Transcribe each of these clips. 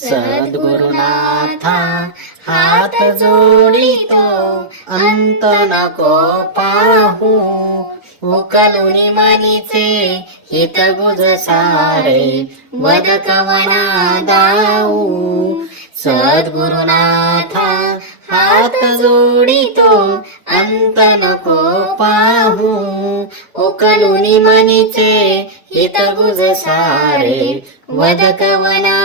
सद्गुरुनाथा हात जोडितो अंत नको पाहू. उकलुनी मनीचे हित गुज सारे वद कवना दाऊ सद्गुरुनाथा हात जोडितो अंत नको पाहू. उकलुनी मनीचे हित गुज सारे वद कवना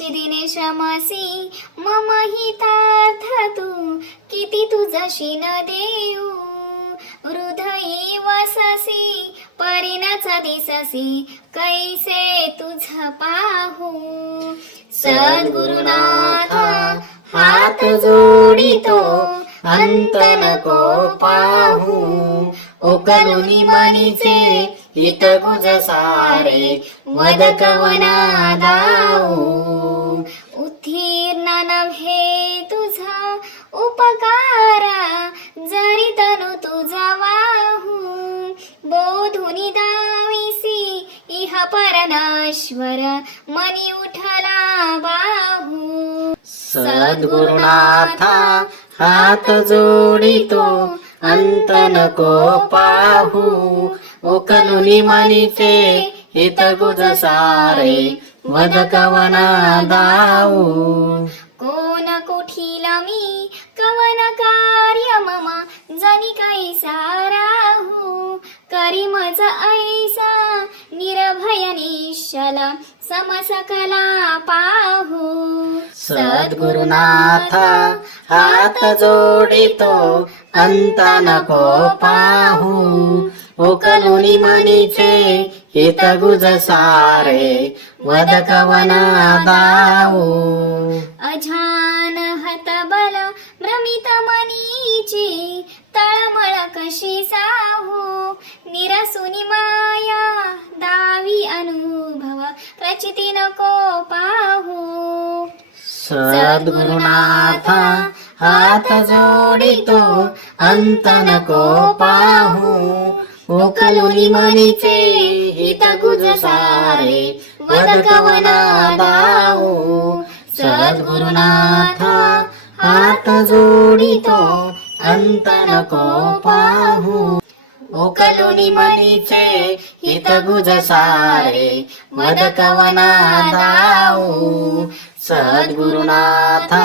निशिदिने श्रमसी मम हितार्थ तू किती तुझशी न देऊ. हृदयी वससी परिणाच दिससी कैसे तुझ पाहू. सद्गुरुनाथ हात जोडितो अंत नको पाहू. ओकलुनी मनीचे हित गुज सारे वद कवना दाऊ. उत्तीर्ण नव्हे तुझा उपकारा. जरी तनु तुझा वाहू बोधुनी दाविसी इह परनाश्वर मनी उठला बाहू सद्गुरुनाथा हात जोडितो अंत नको पाहू ओकनुनी मनीचे हित गुज सारे वद कवना दाऊ कोण कुठील मी कवन कार्य मम जनी कैसा राहू। करी मज ऐसा निरभय निश्चल समसकला पाहू। सद्गुरुनाथा हात जोडितो अंत नको पाहू। ओकलुनी मनीचे हित गुज सारे वद कवना दाऊ अजान हतबल भ्रमित मनीची तळमळ कशी साहू? निरसुनी माया दावी अनुभव प्रचिती नको पाहू। सद्गुरुनाथा हात जोडितो अंत नको पाहू। ओकलुनी मनीचे सारे वद कवना दाऊ सद्गुरुनाथा हात जोडितो अंत नको पाहू. ओकलुनी मनीचे हित गुज सारे मद कवना दाऊ सद्गुरुनाथा